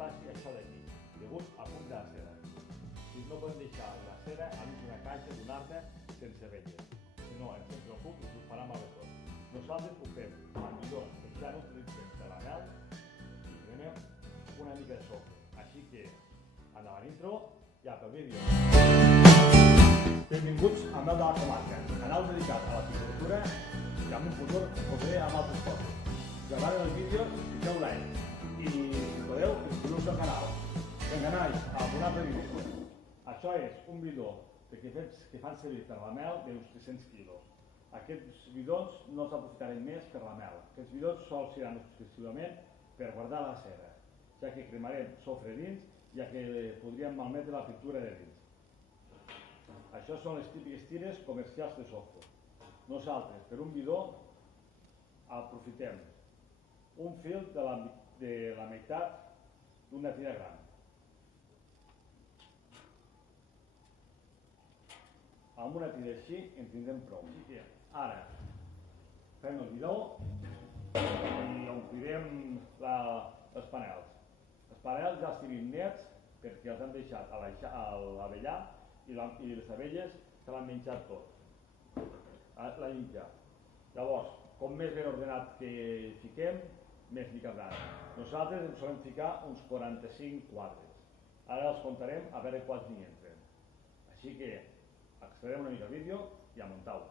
passi això d'aquí, degut al punt de la cera. Si no podem deixar la cera a mig d'una caixa d'un arbre sense velles. Si no, ens entra el cuc i us ho farà malbé tot. Nosaltres ho fem amb bidons que ja no utilitzem per la mel i donem una mica de sofre. Així que, endavant intro, ja pel vídeo. Benvinguts a Mel de la Comarca, canal dedicat a la piscicultura i en un futur us amb altres coses. Si us agraden els vídeos, deixeu like i, si podeu, inscriu-vos al canal. Enganai, a abonar-te vídeo. Això és un bidó que fan servir per la mel d'uns 300 quilos. Aquests bidons no els aprofitarem més per la mel. Aquests bidons sols seran exclusivament per guardar la cera, ja que cremarem sofre dins, ja que podríem malmetre la pintura de dins. Això són les típiques tires comercials de sofre. Nosaltres, per un bidó, aprofitem un fil de la meitat d'una tira gran. Amb una tira així en tindrem prou. Ara, fem el bidó i omplirem els panels. Els panels ja els tenim nets perquè els hem deixat a l'avellar i les abelles se l'han menjat tot. La llimpia. Llavors, com més ben ordenat que fiquem, més n'hi quedaran. Nosaltres en solem ficar uns 45 quadres. Ara els comptarem a veure quants n'hi entren. Així que accelerem una mica el vídeo i a muntar-ho.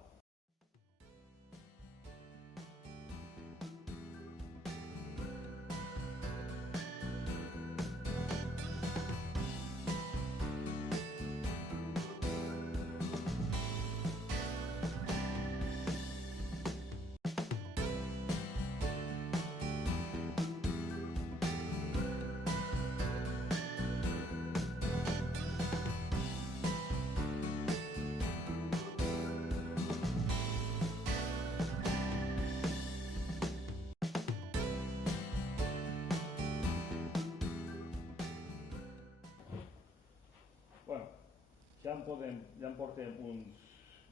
Ja en portem uns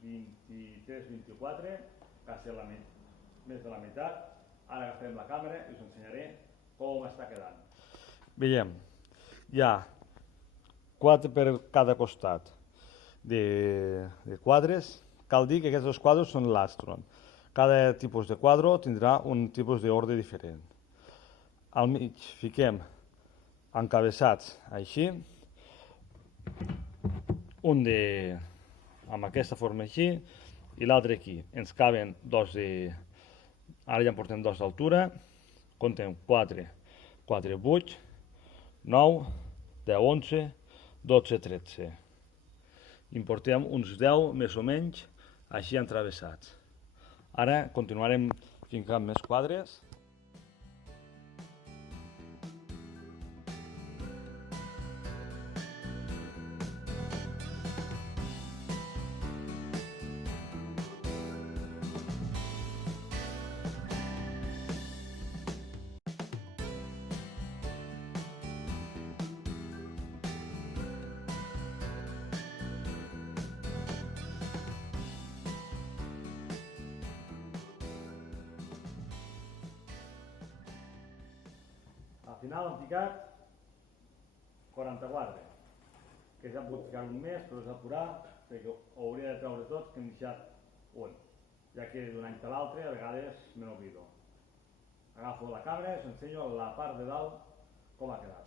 23-24, quasi més de la meitat. Ara agafem la càmera i us ensenyaré com està quedant. Veiem, hi ha 4 per cada costat de quadres. Cal dir que aquests dos quadres són l'Astron. Cada tipus de quadre tindrà un tipus d'ordre diferent. Al mig fiquem encabeçats així, un amb aquesta forma així i l'altre aquí. Ens caben dos ara ja en portem dos d'altura, comptem 4, 4, 8, 9, 10, 11, 12, 13. I en portem uns 10 més o menys així entravessats. Ara continuarem fincant més quadres. Al final hem ficat 44, que s'han pogut ficar un més, però és apurar, perquè ho hauria de treure tots, que hem deixat un, ja que d'un any per l'altre a vegades me n'oblido. Agafo la càmera i us ensenyo la part de dalt com ha quedat.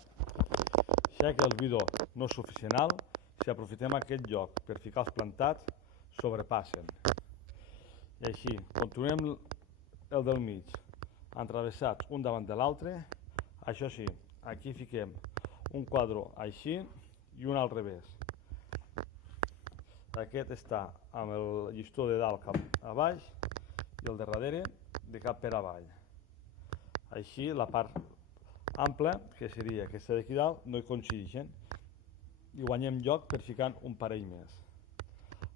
Ja que el bidó no és suficient alt, si aprofitem aquest lloc per ficar els plantats, sobrepassen. I així, continuem el del mig, entravessats un davant de l'altre. Això sí, aquí fiquem un quadre així i un al revés. Aquest està amb el llistó de dalt cap a baix i el de darrere de cap per avall. Així la part ampla, que seria aquesta d'aquí dalt, no hi coincideixen i guanyem lloc per ficar un parell més.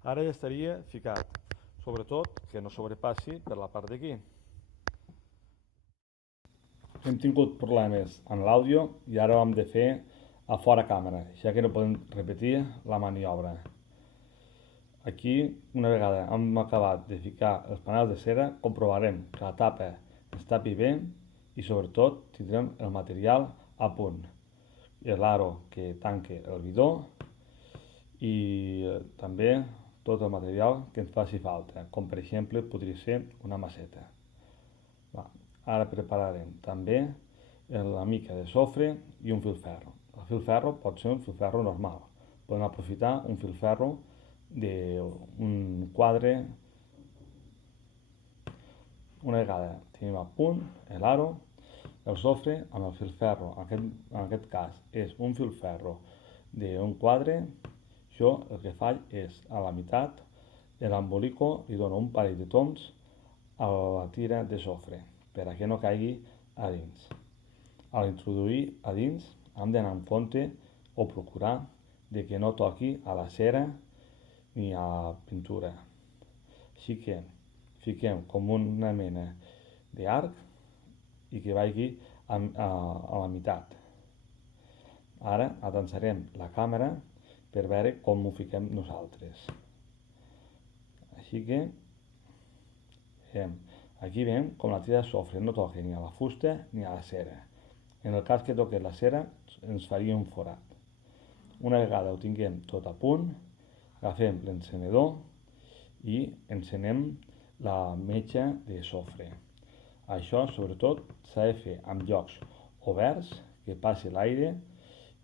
Ara ja estaria ficat, sobretot que no sobrepassi per la part d'aquí. Hem tingut problemes amb l'àudio i ara ho hem de fer a fora càmera, ja que no podem repetir la maniobra. Aquí, una vegada hem acabat de ficar els panels de cera, comprovarem que la tapa es tapi bé i sobretot tindrem el material a punt. l'aro que tanque el bidó i també tot el material que ens faci falta, com per exemple podria ser una maceta. Ara prepararem també la mica de sofre i un filferro. El filferro pot ser un filferro normal. Podem aprofitar un filferro d'un quadre. Una vegada tenim a punt l'aro, el sofre amb el filferro, en aquest cas és un filferro d'un quadre, jo el que faig és a la meitat l'embolico, li dono un parell de toms a la tira de sofre per a que no caigui a dins. A l'introduir a dins hem d'anar en compte o procurar de que no toqui a la cera ni a la pintura. Així que fiquem com una mena d'arc i que vagi a la meitat. Ara atançarem la càmera per veure com ho fiquem nosaltres. Així que aquí veiem com la tira de sofre no toca ni a la fusta ni a la cera. En el cas que toqués la cera ens faria un forat. Una vegada ho tinguem tot a punt, agafem l'encenedor i encenem la metxa de sofre. Això sobretot s'ha de fer en llocs oberts, que passi l'aire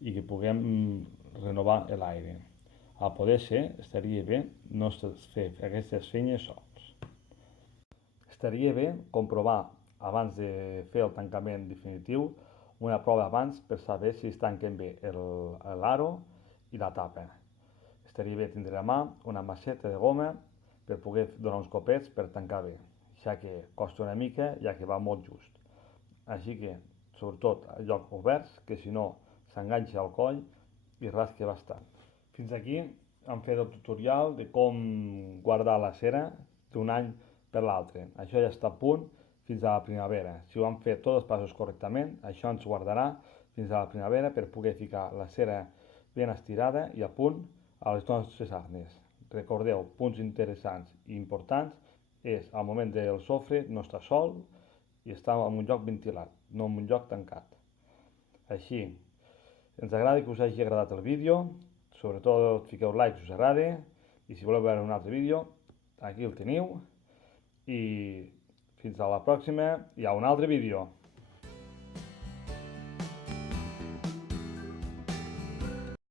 i que puguem renovar l'aire. A poder ser, estaria bé no fer aquestes feines sols. Estaria bé comprovar abans de fer el tancament definitiu una prova abans per saber si es tanquen bé l'aro i la tapa. Estaria bé tindre a mà una maceta de goma per poder donar uns copets per tancar bé, ja que costa una mica ja que va molt just. Així que, sobretot a llocs oberts, que si no s'enganxa al coll i rasca bastant. Fins aquí hem fet el tutorial de com guardar la cera d'un any per l'altre. Això ja està a punt fins a la primavera. Si ho hem fet tots els passos correctament, això ens guardarà fins a la primavera per poder ficar la cera ben estirada i a punt a les nostres arnes. Recordeu, punts interessants i importants és al moment del sofre no està sol i està en un lloc ventilat, no en un lloc tancat. Així, ens agrada que us hagi agradat el vídeo, sobretot fiqueu like si us agrada i si voleu veure un altre vídeo, aquí el teniu. I fins a la pròxima, hi ha un altre vídeo.